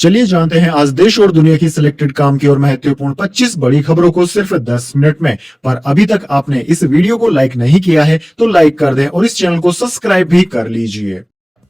चलिए जानते हैं आज देश और दुनिया की सिलेक्टेड काम की और महत्वपूर्ण 25 बड़ी खबरों को सिर्फ 10 मिनट में। पर अभी तक आपने इस वीडियो को लाइक नहीं किया है तो लाइक कर दें और इस चैनल को सब्सक्राइब भी कर लीजिए।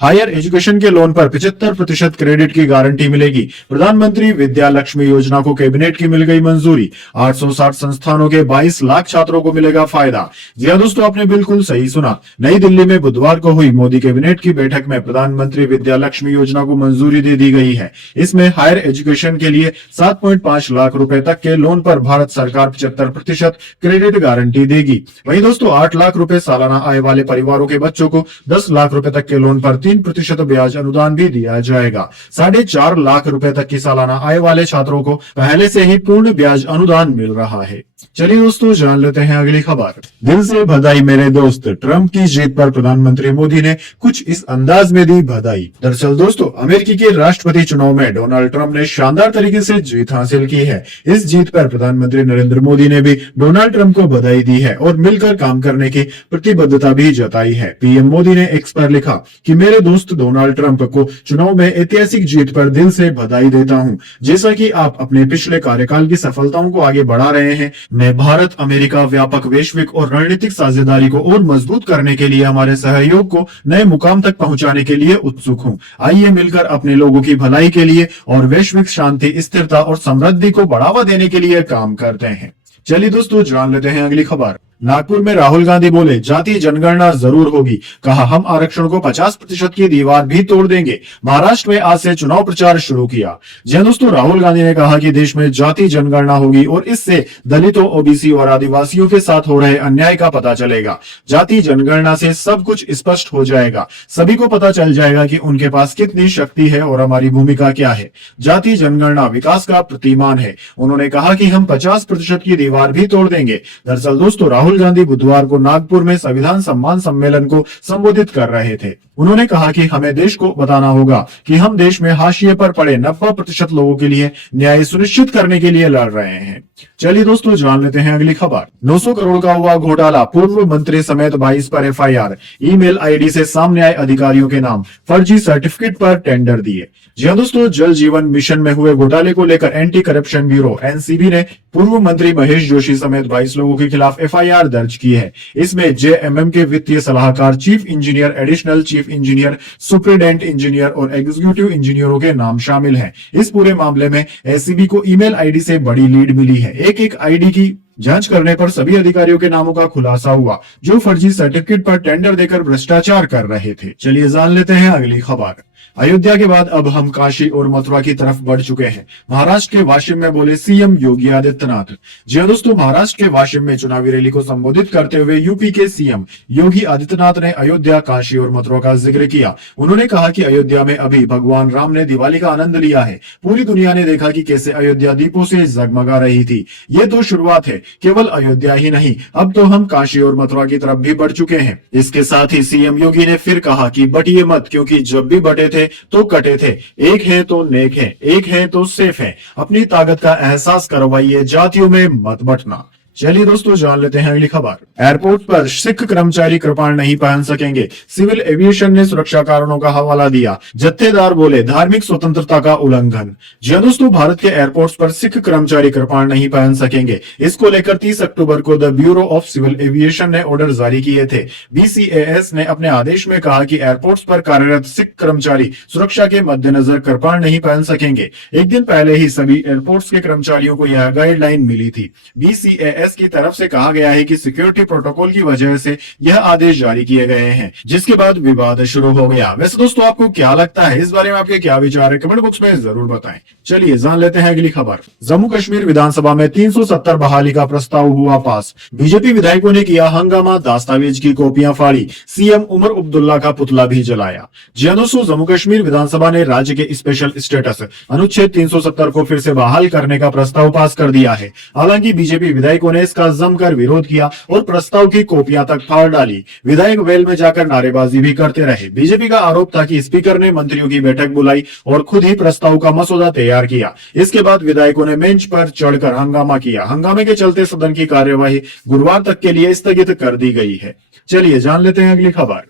हायर एजुकेशन के लोन पर 75% क्रेडिट की गारंटी मिलेगी। प्रधानमंत्री विद्या लक्ष्मी योजना को कैबिनेट की मिल गई मंजूरी। 860 संस्थानों के 22 लाख छात्रों को मिलेगा फायदा। जी हां दोस्तों, आपने बिल्कुल सही सुना। नई दिल्ली में बुधवार को हुई मोदी कैबिनेट की बैठक में प्रधानमंत्री विद्या लक्ष्मी योजना को मंजूरी दे दी गई है। इसमें हायर एजुकेशन के लिए 7.5 लाख रुपए तक के लोन पर भारत सरकार 75% क्रेडिट गारंटी देगी। वहीं दोस्तों 8 लाख रुपए सालाना आय वाले परिवारों के बच्चों को 10 लाख रुपए तक के लोन पर 3% ब्याज अनुदान भी दिया जाएगा। 4.5 लाख रुपए तक की सालाना आय वाले छात्रों को पहले से ही पूर्ण ब्याज अनुदान मिल रहा है। चलिए दोस्तों जान लेते हैं अगली खबर। दिल से बधाई मेरे दोस्त, ट्रंप की जीत पर प्रधानमंत्री मोदी ने कुछ इस अंदाज में दी बधाई। दरअसल दोस्तों अमेरिकी के राष्ट्रपति चुनाव में डोनाल्ड ट्रंप ने शानदार तरीके से जीत हासिल की है। इस जीत पर प्रधानमंत्री नरेंद्र मोदी ने भी डोनाल्ड ट्रंप को बधाई दी है और मिलकर काम करने की प्रतिबद्धता भी जताई है। पीएम मोदी ने एक्स पर लिखा कि मेरे दोस्त डोनाल्ड ट्रंप को चुनाव में ऐतिहासिक जीत पर दिल से बधाई देता हूं। जैसा कि आप अपने पिछले कार्यकाल की सफलताओं को आगे बढ़ा रहे हैं, मैं भारत अमेरिका व्यापक वैश्विक और रणनीतिक साझेदारी को और मजबूत करने के लिए हमारे सहयोग को नए मुकाम तक पहुंचाने के लिए उत्सुक हूं। आइए मिलकर अपने लोगों की भलाई के लिए और वैश्विक शांति, स्थिरता और समृद्धि को बढ़ावा देने के लिए काम करते हैं। चलिए दोस्तों जान लेते हैं अगली खबर। नागपुर में राहुल गांधी बोले जातीय जनगणना जरूर होगी, कहा हम आरक्षण को 50% की दीवार भी तोड़ देंगे। महाराष्ट्र में आज से चुनाव प्रचार शुरू किया। जी दोस्तों, राहुल गांधी ने कहा कि देश में जातीय जनगणना होगी और इससे दलितों, ओबीसी और आदिवासियों के साथ हो रहे अन्याय का पता चलेगा। जातीय जनगणना से सब कुछ स्पष्ट हो जाएगा। सभी को पता चल जाएगा कि उनके पास कितनी शक्ति है और हमारी भूमिका क्या है। जातीय जनगणना विकास का प्रतिमान है। उन्होंने कहा कि हम 50% की दीवार भी तोड़ देंगे। दरअसल दोस्तों राहुल गांधी बुधवार को नागपुर में संविधान सम्मान सम्मेलन को संबोधित कर रहे थे। उन्होंने कहा कि हमें देश को बताना होगा कि हम देश में हाशिए पर पड़े 90% लोगों के लिए न्याय सुनिश्चित करने के लिए लड़ रहे हैं। चलिए दोस्तों जान लेते हैं अगली खबर। 900 करोड़ का हुआ घोटाला, पूर्व मंत्री समेत 22 पर एफआईआर। ईमेल आईडी से सामने आए अधिकारियों के नाम, फर्जी सर्टिफिकेट पर टेंडर दिए। जी हां दोस्तों, जल जीवन मिशन में हुए घोटाले को लेकर एंटी करप्शन ब्यूरो एनसीबी ने पूर्व मंत्री महेश जोशी समेत 22 लोगों के खिलाफ एफआईआर दर्ज की है। इसमें जेएमएम के वित्तीय सलाहकार, chief engineer, additional chief engineer, superintendent engineer और एग्जीक्यूटिव इंजीनियरों के नाम शामिल हैं। इस पूरे मामले में एसीबी को ईमेल आईडी से बड़ी लीड मिली है। एक आईडी की जांच करने पर सभी अधिकारियों के नामों का खुलासा हुआ जो फर्जी सर्टिफिकेट पर टेंडर देकर भ्रष्टाचार कर रहे थे। चलिए जान लेते हैं अगली खबर। अयोध्या के बाद अब हम काशी और मथुरा की तरफ बढ़ चुके हैं। महाराष्ट्र के वाशिम में बोले सीएम योगी आदित्यनाथ। जी हां दोस्तों, महाराष्ट्र के वाशिम में चुनावी रैली को संबोधित करते हुए यूपी के सीएम योगी आदित्यनाथ ने अयोध्या, काशी और मथुरा का जिक्र किया। उन्होंने कहा कि अयोध्या में अभी भगवान राम ने दिवाली का आनंद लिया है। पूरी दुनिया ने देखा कि कैसे अयोध्या दीपों से जगमगा रही थी। ये तो शुरुआत है, केवल अयोध्या ही नहीं, अब तो हम काशी और मथुरा की तरफ भी बढ़ चुके हैं। इसके साथ ही सीएम योगी ने फिर कहा कि बटिए मत, क्योंकि जब भी बटे थे तो कटे थे। एक है तो नेक है, एक है तो सेफ है। अपनी ताकत का एहसास करवाइए, जातियों में मत बंटना। चलिए दोस्तों जान लेते हैं अगली खबर। एयरपोर्ट पर सिख कर्मचारी कृपाण नहीं पहन सकेंगे, सिविल एविएशन ने सुरक्षा कारणों का हवाला दिया। जत्थेदार बोले धार्मिक स्वतंत्रता का उल्लंघन। जी हां दोस्तों, भारत के एयरपोर्ट्स पर सिख कर्मचारी कृपाण नहीं पहन सकेंगे। इसको लेकर 30 अक्टूबर को the Bureau of Civil Aviation ने ऑर्डर जारी किए थे। बीसीएएस ने अपने आदेश में कहा कि एयरपोर्ट्स पर कार्यरत सिख कर्मचारी सुरक्षा के मद्देनजर कृपाण नहीं पहन सकेंगे। एक दिन पहले ही सभी एयरपोर्ट्स के कर्मचारियों को यह गाइडलाइन मिली थी। बीसीएएस की तरफ से कहा गया है कि सिक्योरिटी प्रोटोकॉल की वजह से यह आदेश जारी किए गए हैं, जिसके बाद विवाद शुरू हो गया। वैसे दोस्तों आपको क्या लगता है, इस बारे में आपके क्या विचार है, कमेंट बॉक्स में जरूर बताएं। चलिए जान लेते हैं अगली खबर। जम्मू कश्मीर विधानसभा में 370 बहाली का प्रस्ताव हुआ पास। बीजेपी विधायकों ने किया हंगामा, दस्तावेज की कॉपियां फाड़ी, सीएम उमर अब्दुल्ला का पुतला भी जलाया। जी हां दोस्तों, जम्मू कश्मीर विधानसभा ने राज्य के स्पेशल स्टेटस अनुच्छेद 370 को फिर से बहाल करने का प्रस्ताव पास कर दिया है। हालांकि बीजेपी विधायकों ने इसका जमकर विरोध किया और प्रस्ताव की कॉपियां तक फाड़ डाली। विधायक वेल में जाकर नारेबाजी भी करते रहे। बीजेपी का आरोप था कि स्पीकर ने मंत्रियों की बैठक बुलाई और खुद ही प्रस्ताव का मसौदा तैयार किया। इसके बाद विधायकों ने बेंच पर चढ़कर हंगामा किया। हंगामे के चलते सदन की कार्यवाही गुरुवार तक के लिए स्थगित कर दी गई है। चलिए जान लेते हैं अगली खबर।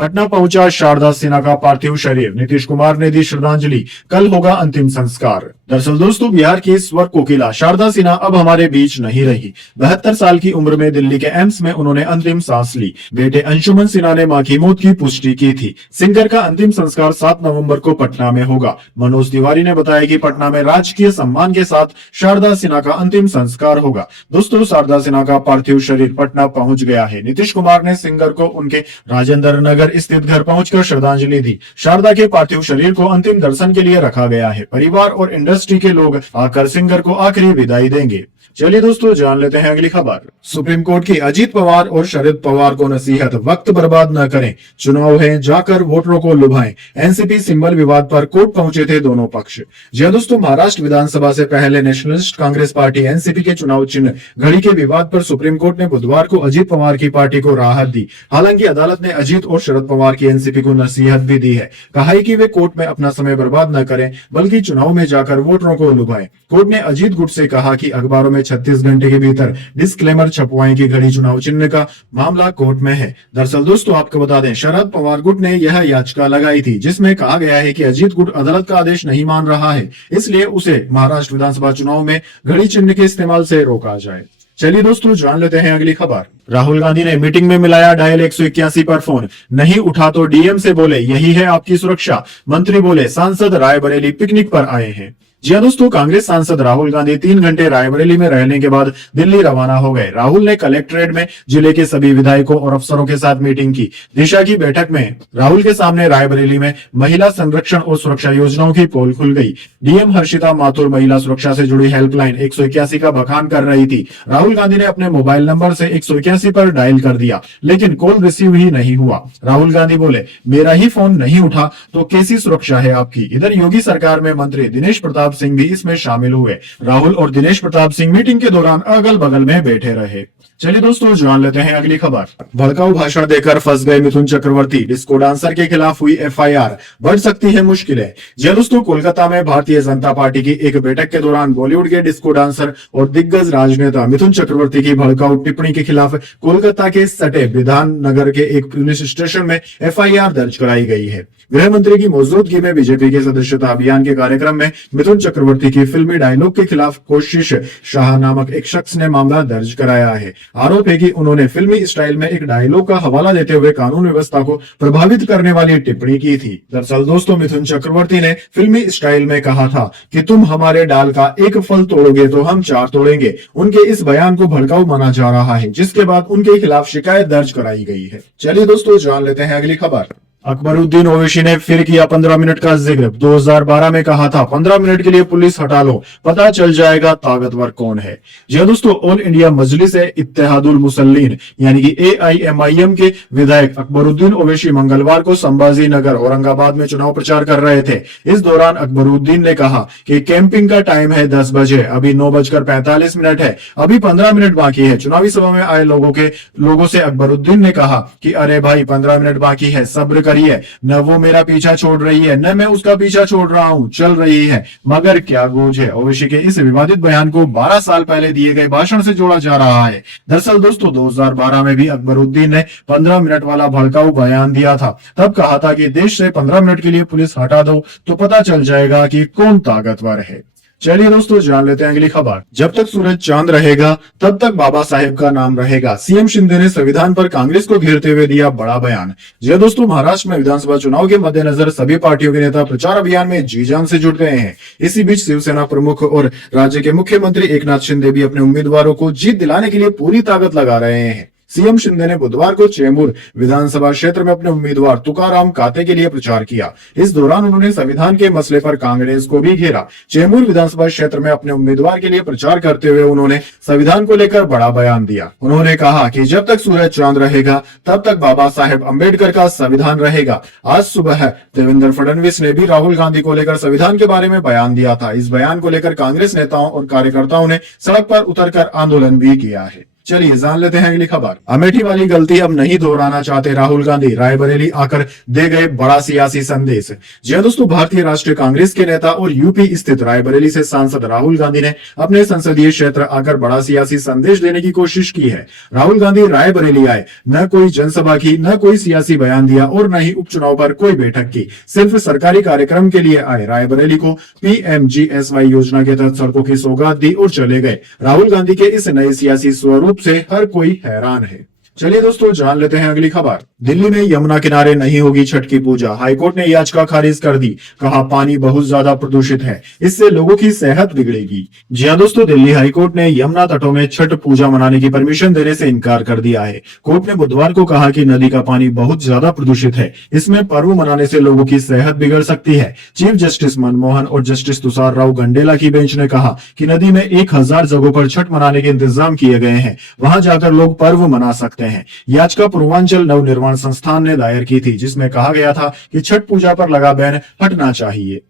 पटना पहुंचा शारदा सिन्हा का पार्थिव शरीर, नीतीश कुमार ने दी श्रद्धांजलि, कल होगा अंतिम संस्कार। दरअसल दोस्तों, बिहार की स्वर कोकिला शारदा सिन्हा अब हमारे बीच नहीं रही। 72 साल की उम्र में दिल्ली के एम्स में उन्होंने अंतिम सांस ली। बेटे अंशुमन सिन्हा ने मां की मौत की पुष्टि की थी। सिंगर का अंतिम संस्कार 7 नवंबर को पटना में होगा। मनोज तिवारी ने बताया कि पटना में राजकीय सम्मान के साथ शारदा सिन्हा का अंतिम संस्कार होगा। दोस्तों, शारदा सिन्हा का पार्थिव शरीर पटना पहुंच गया है। नीतीश कुमार ने सिंगर को उनके राजेंद्र नगर स्थित घर पहुंचकर श्रद्धांजलि दी। शारदा के पार्थिव शरीर को अंतिम दर्शन के लिए रखा गया है। परिवार और इंडस्ट्री के लोग आकर सिंगर को आखिरी विदाई देंगे। चलिए दोस्तों, जान लेते हैं अगली खबर। सुप्रीम कोर्ट की अजीत पवार और शरद पवार को नसीहत, वक्त बर्बाद न करें, चुनाव है, जाकर वोटरों को लुभाएं। एनसीपी सिंबल विवाद पर कोर्ट पहुंचे थे दोनों पक्ष। जी हां दोस्तों, महाराष्ट्र विधानसभा से पहले नेशनलिस्ट कांग्रेस पार्टी एनसीपी के चुनाव चिन्ह घड़ी के विवाद पर सुप्रीम कोर्ट ने बुधवार को अजीत पवार की पार्टी को राहत दी। हालांकि अदालत ने अजीत और शरद पवार की एनसीपी को नसीहत भी दी है। कहा है कि वे कोर्ट में अपना समय बर्बाद न करें, बल्कि चुनाव में जाकर वोटरों को लुभाएं। कोर्ट ने अजीत गुट से कहा कि अखबारों में 36 घंटे के भीतर डिस्क्लेमर छपवाएं कि घड़ी चुनाव चिन्ह का मामला कोर्ट में है। दरअसल दोस्तों, आपको बता दें, शरद पवार गुट ने यह याचिका लगाई थी, जिसमें कहा गया है कि अजीत गुट अदालत का आदेश नहीं मान रहा है, इसलिए उसे महाराष्ट्र विधानसभा चुनाव में घड़ी चिन्ह के इस्तेमाल से रोका जाए। चलिए दोस्तों, जान लेते हैं अगली खबर। राहुल गांधी ने मीटिंग में मिलाया डायल 181 पर फोन, नहीं उठा तो डीएम से बोले यही है आपकी सुरक्षा। मंत्री बोले सांसद रायबरेली पिकनिक पर आए हैं। जी हां दोस्तों, कांग्रेस सांसद राहुल गांधी 3 घंटे रायबरेली में रहने के बाद दिल्ली रवाना हो गए। राहुल ने कलेक्ट्रेट में जिले के सभी विधायकों और अफसरों के साथ मीटिंग की। दिशा की बैठक में राहुल के सामने रायबरेली में महिला संरक्षण और सुरक्षा योजनाओं की पोल खुल गई। डीएम हर्षिता माथुर महिला सुरक्षा से जुड़ी हेल्पलाइन 181 का बखान कर रही थी। राहुल गांधी ने अपने मोबाइल नंबर से 181 पर डायल कर दिया, लेकिन कॉल रिसीव ही नहीं हुआ। राहुल गांधी बोले, मेरा ही फोन नहीं उठा तो कैसी सुरक्षा है आपकी। इधर योगी सरकार में मंत्री दिनेश प्रताप सिंह भी इसमें शामिल हुए। राहुल और दिनेश प्रताप सिंह मीटिंग के दौरान अगल बगल में बैठे रहे। चलिए दोस्तों, जान लेते हैं अगली खबर। भड़काऊ भाषण देकर फंस गए मिथुन चक्रवर्ती, डिस्को डांसर के खिलाफ हुई एफआईआर, बढ़ सकती है मुश्किलें। जी दोस्तों, कोलकाता में भारतीय जनता पार्टी की एक बैठक के दौरान बॉलीवुड के डिस्को डांसर और दिग्गज राजनेता मिथुन चक्रवर्ती की भड़काऊ टिप्पणी के खिलाफ कोलकाता के सटे विधान नगर के एक पुलिस स्टेशन में एफआईआर दर्ज कराई गई है। गृह मंत्री की मौजूदगी में बीजेपी के सदस्यता अभियान के कार्यक्रम में मिथुन चक्रवर्ती की फिल्मी डायलॉग के खिलाफ कोशिश शाह नामक एक शख्स ने मामला दर्ज कराया है। आरोप है कि उन्होंने फिल्मी स्टाइल में एक डायलॉग का हवाला देते हुए कानून व्यवस्था को प्रभावित करने वाली टिप्पणी की थी। दरअसल दोस्तों, मिथुन चक्रवर्ती ने फिल्मी स्टाइल में कहा था कि तुम हमारे डाल का एक फल तोड़ोगे तो हम 4 तोड़ेंगे। उनके इस बयान को भड़काऊ माना जा रहा है, जिसके बाद उनके खिलाफ शिकायत दर्ज कराई गई है। चलिए दोस्तों, जान लेते हैं अगली खबर। अकबरुद्दीन ओवैसी ने फिर किया 15 मिनट का जिक्र। 2012 में कहा था 15 मिनट के लिए पुलिस हटा लो, पता चल जाएगा ताकतवर कौन है। जी दोस्तों, ऑल इंडिया मजलिस इत्तेहादुल मुसल्लीन यानी कि AIMIM के विधायक अकबरुद्दीन ओवैसी मंगलवार को संभाजी नगर औरंगाबाद में चुनाव प्रचार कर रहे थे। इस दौरान अकबरुद्दीन ने कहा कि कैंपिंग का टाइम है 10 बजे, अभी 9:45 है, अभी 15 मिनट बाकी है। चुनावी सभा में आए लोगों से अकबरुद्दीन ने कहा कि अरे भाई 15 मिनट बाकी है, सब्र करिए, न वो मेरा पीछा छोड़ रही है न मैं उसका पीछा छोड़ रहा हूं, चल रही है मगर क्या गूंज है। ओवैसी के इस विवादित बयान को 12 साल पहले दिए गए भाषण से जोड़ा जा रहा है। दरअसल दोस्तों, 2012 में भी अकबरुद्दीन ने 15 मिनट वाला भड़काऊ बयान दिया था। तब कहा था कि देश से 15 मिनट के लिए पुलिस हटा दो तो पता चल जाएगा कि कौन ताकतवर है। चलिए दोस्तों, जान लेते हैं अगली खबर। जब तक सूरज चांद रहेगा तब तक बाबा साहेब का नाम रहेगा, सीएम शिंदे ने संविधान पर कांग्रेस को घेरते हुए दिया बड़ा बयान। जी दोस्तों, महाराष्ट्र में विधानसभा चुनाव के मद्देनजर सभी पार्टियों के नेता प्रचार अभियान में जी जान से जुट गए हैं। इसी बीच शिवसेना प्रमुख और राज्य के मुख्यमंत्री एकनाथ शिंदे भी अपने उम्मीदवारों को जीत दिलाने के लिए पूरी ताकत लगा रहे हैं। सीएम शिंदे ने बुधवार को चेंबूर विधानसभा क्षेत्र में अपने उम्मीदवार तुकाराम काते के लिए प्रचार किया। इस दौरान उन्होंने संविधान के मसले पर कांग्रेस को भी घेरा। चेंबूर विधानसभा क्षेत्र में अपने उम्मीदवार के लिए प्रचार करते हुए उन्होंने संविधान को लेकर बड़ा बयान दिया। उन्होंने कहा कि जब तक सूरज चांद रहेगा तब तक बाबा साहेब अम्बेडकर का संविधान रहेगा। आज सुबह देवेंद्र फडणवीस ने भी राहुल गांधी को लेकर संविधान के बारे में बयान दिया था। इस बयान को लेकर कांग्रेस नेताओं और कार्यकर्ताओं ने सड़क पर उतरकर आंदोलन भी किया है। चलिए जान लेते हैं अगली खबर। अमेठी वाली गलती अब नहीं दोहराना चाहते राहुल गांधी, रायबरेली आकर दे गए बड़ा सियासी संदेश। जी हां दोस्तों, भारतीय राष्ट्रीय कांग्रेस के नेता और यूपी स्थित रायबरेली से सांसद राहुल गांधी ने अपने संसदीय क्षेत्र आकर बड़ा सियासी संदेश देने की कोशिश की है। राहुल गांधी रायबरेली आए, न कोई जनसभा की, न कोई सियासी बयान दिया और न ही उपचुनाव पर कोई बैठक की, सिर्फ सरकारी कार्यक्रम के लिए आए। रायबरेली को PMGSY योजना के तहत सड़कों की सौगात दी और चले गए। राहुल गांधी के इस नए सियासी स्वरूप से हर कोई हैरान है। चलिए दोस्तों जान लेते हैं अगली खबर। दिल्ली में यमुना किनारे नहीं होगी छठ की पूजा, हाईकोर्ट ने याचिका खारिज कर दी। कहा पानी बहुत ज्यादा प्रदूषित है, इससे लोगों की सेहत बिगड़ेगी। जी हां दोस्तों, दिल्ली हाईकोर्ट ने यमुना तटों में छठ पूजा मनाने की परमिशन देने से इनकार कर दिया है। कोर्ट ने बुधवार को कहा कि नदी का पानी बहुत ज्यादा प्रदूषित है, इसमें पर्व मनाने से लोगों की सेहत बिगड़ सकती है। चीफ जस्टिस मनमोहन और जस्टिस तुषार राव गंडेला की बेंच ने कहा कि नदी में 1000 जगहों पर छठ मनाने के इंतजाम किए गए हैं, वहां जाकर लोग पर्व मना सकते हैं। याचिका पूर्वांचल नवनिर्माण संस्थान ने दायर की थी, जिसमें कहा गया था कि छठ पूजा पर लगा बैन हटना चाहिए।